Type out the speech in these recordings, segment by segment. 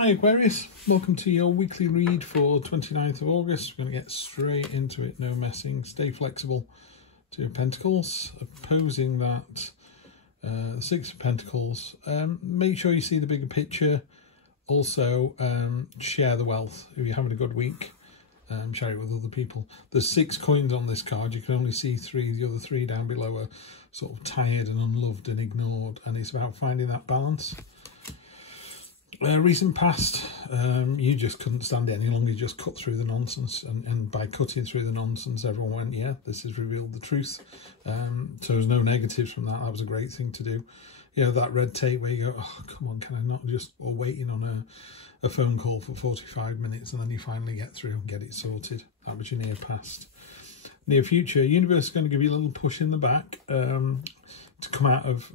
Hi Aquarius, welcome to your weekly read for 29th of August. We're going to get straight into it, no messing. Stay flexible. Two of Pentacles, opposing that Six of Pentacles. Make sure you see the bigger picture. Also, share the wealth. If you're having a good week, share it with other people. There's 6 coins on this card. You can only see 3. The other 3 down below are sort of tired and unloved and ignored. And it's about finding that balance. Recent past, you just couldn't stand it any longer. You just cut through the nonsense, and by cutting through the nonsense, everyone went, yeah, this has revealed the truth. So there's no negatives from that. That was a great thing to do. You know, that red tape where you go, oh, come on, can I not just, or waiting on a phone call for 45 minutes and then you finally get through and get it sorted. That was your near past. Near future, universe is going to give you a little push in the back to come out of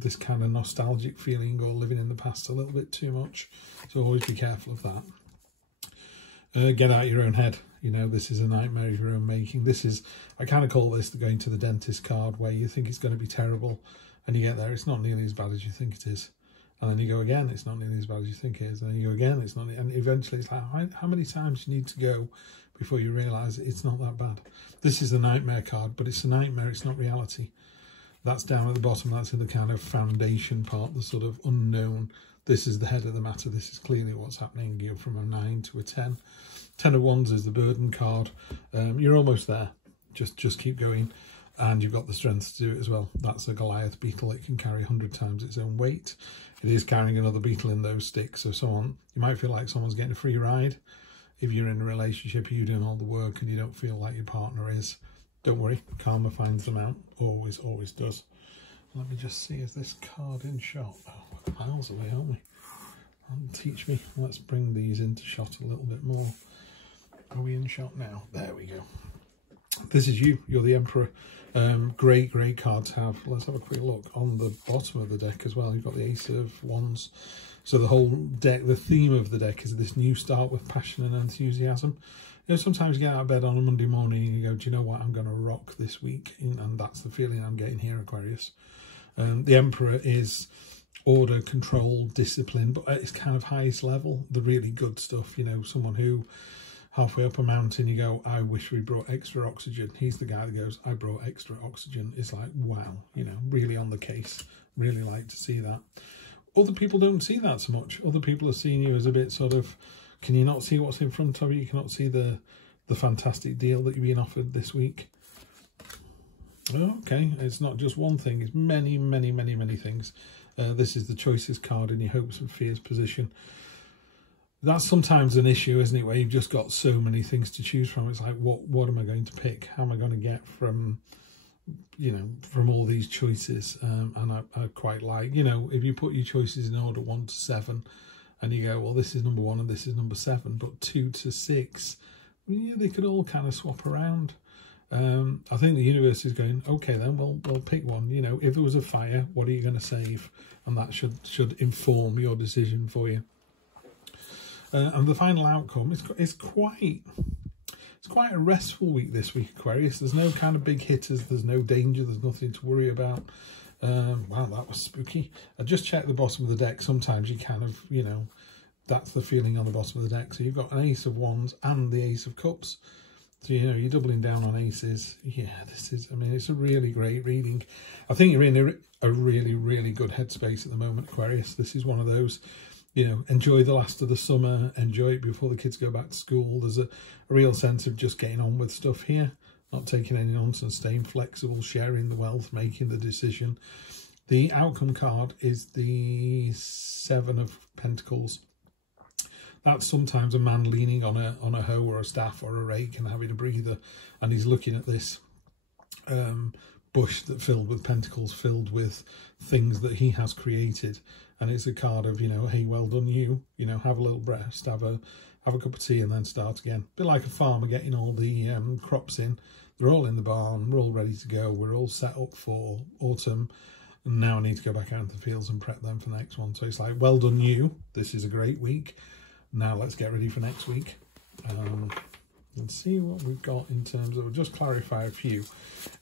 this kind of nostalgic feeling or living in the past a little bit too much. So always be careful of that. Get out your own head. You know, this is a nightmare of your own making. This is, I kind of call this the going to the dentist card, where you think it's going to be terrible and you get there, it's not nearly as bad as you think it is. And then you go again, it's not nearly as bad as you think it is. And then you go again, it's not, and eventually it's like, how many times you need to go before you realise it's not that bad. This is the nightmare card, but it's a nightmare, it's not reality. That's down at the bottom, that's in the kind of foundation part, the sort of unknown. This is the head of the matter, this is clearly what's happening. You're from a 9 to a 10. 10 of Wands is the burden card. You're almost there, just keep going. And you've got the strength to do it as well. That's a Goliath beetle. It can carry 100 times its own weight. It is carrying another beetle in those sticks. So someone, you might feel like someone's getting a free ride. If you're in a relationship, you're doing all the work and you don't feel like your partner is, don't worry, karma finds them out. Always, always does. Let me just see, is this card in shot? Oh, we're miles away, aren't we? Teach me. Let's bring these into shot a little bit more. Are we in shot now? There we go. This is you. You're the Emperor. Great card to have. Let's have a quick look on the bottom of the deck as well. You've got the Ace of Wands. So the whole deck, the theme of the deck is this new start with passion and enthusiasm. You know, sometimes you get out of bed on a Monday morning and you go, do you know what, I'm going to rock this week. And that's the feeling I'm getting here, Aquarius. The Emperor is order, control, discipline, but at its kind of highest level, the really good stuff. You know, someone who halfway up a mountain, you go, I wish we brought extra oxygen. He's the guy that goes, I brought extra oxygen. It's like, wow, you know, really on the case. Really like to see that. Other people don't see that so much. Other people are seeing you as a bit sort of, can you not see what's in front of you? You cannot see the fantastic deal that you're being offered this week. Okay, it's not just one thing. It's many things. This is the choices card in your hopes and fears position. That's sometimes an issue, isn't it, where you've just got so many things to choose from. It's like, what am I going to pick? How am I going to get from, you know, from all these choices? And I quite like, you know, if you put your choices in order 1 to 7 and you go, well, this is number 1 and this is number 7, but 2 to 6, yeah, they could all kind of swap around. I think the universe is going, okay, then we'll pick one. You know, if there was a fire, what are you going to save? And that should inform your decision for you. And the final outcome is quite a restful week this week, Aquarius. There's no kind of big hitters. There's no danger. There's nothing to worry about. Wow, that was spooky. I just checked the bottom of the deck. Sometimes you kind of, you know, that's the feeling on the bottom of the deck. So you've got an Ace of Wands and the Ace of Cups. So, you know, you're doubling down on aces. Yeah, this is, I mean, it's a really great reading. I think you're in a really good headspace at the moment, Aquarius. This is one of those, you know, enjoy the last of the summer, enjoy it before the kids go back to school. There's a real sense of just getting on with stuff here, not taking any nonsense, staying flexible, sharing the wealth, making the decision. The outcome card is the 7 of Pentacles. That's sometimes a man leaning on a hoe or a staff or a rake and having a breather, and he's looking at this bush that filled with pentacles, filled with things that he has created. And it's a card of, you know, hey, well done you, you know, have a little rest, have a cup of tea and then start again. A bit like a farmer getting all the crops in. They're all in the barn, we're all ready to go, we're all set up for autumn. And now I need to go back out into the fields and prep them for the next one. So it's like, well done you, this is a great week. Now let's get ready for next week. Let's see what we've got in terms of, just clarify a few.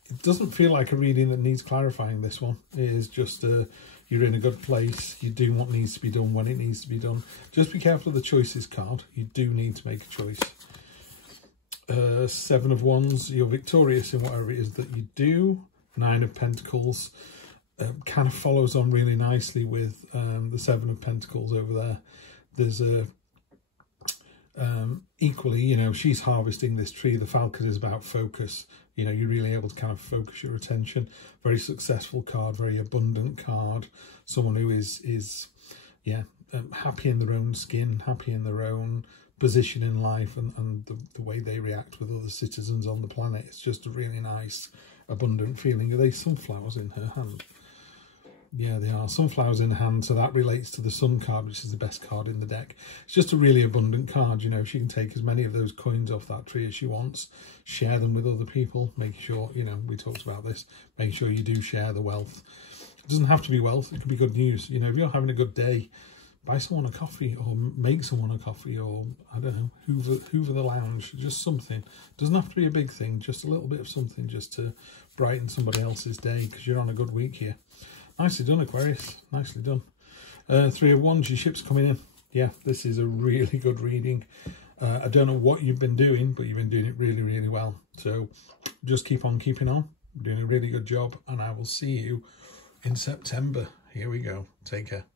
It doesn't feel like a reading that needs clarifying, this one. It is just, You're in a good place. You're doing what needs to be done when it needs to be done. Just be careful of the choices card. You do need to make a choice. 7 of Wands, you're victorious in whatever it is that you do. 9 of Pentacles kind of follows on really nicely with the 7 of Pentacles over there. There's a equally, you know, she's harvesting this tree. The Falcon is about focus. You know, you're really able to kind of focus your attention. Very successful card, very abundant card. Someone who is happy in their own skin, happy in their own position in life, and the way they react with other citizens on the planet. It's just a really nice, abundant feeling. Are they sunflowers in her hand? Yeah, they are. Sunflowers in hand, so that relates to the Sun card, which is the best card in the deck. It's just a really abundant card, you know. She can take as many of those coins off that tree as she wants, share them with other people, making sure, you know, we talked about this, make sure you do share the wealth. It doesn't have to be wealth, it could be good news. You know, if you're having a good day, buy someone a coffee, or make someone a coffee, or, I don't know, hoover the lounge, just something. It doesn't have to be a big thing, just a little bit of something just to brighten somebody else's day, because you're on a good week here. Nicely done, Aquarius. Nicely done. 3 of Wands, your ship's coming in. Yeah, this is a really good reading. I don't know what you've been doing, but you've been doing it really, really well. So just keep on keeping on. You're doing a really good job, and I will see you in September. Here we go. Take care.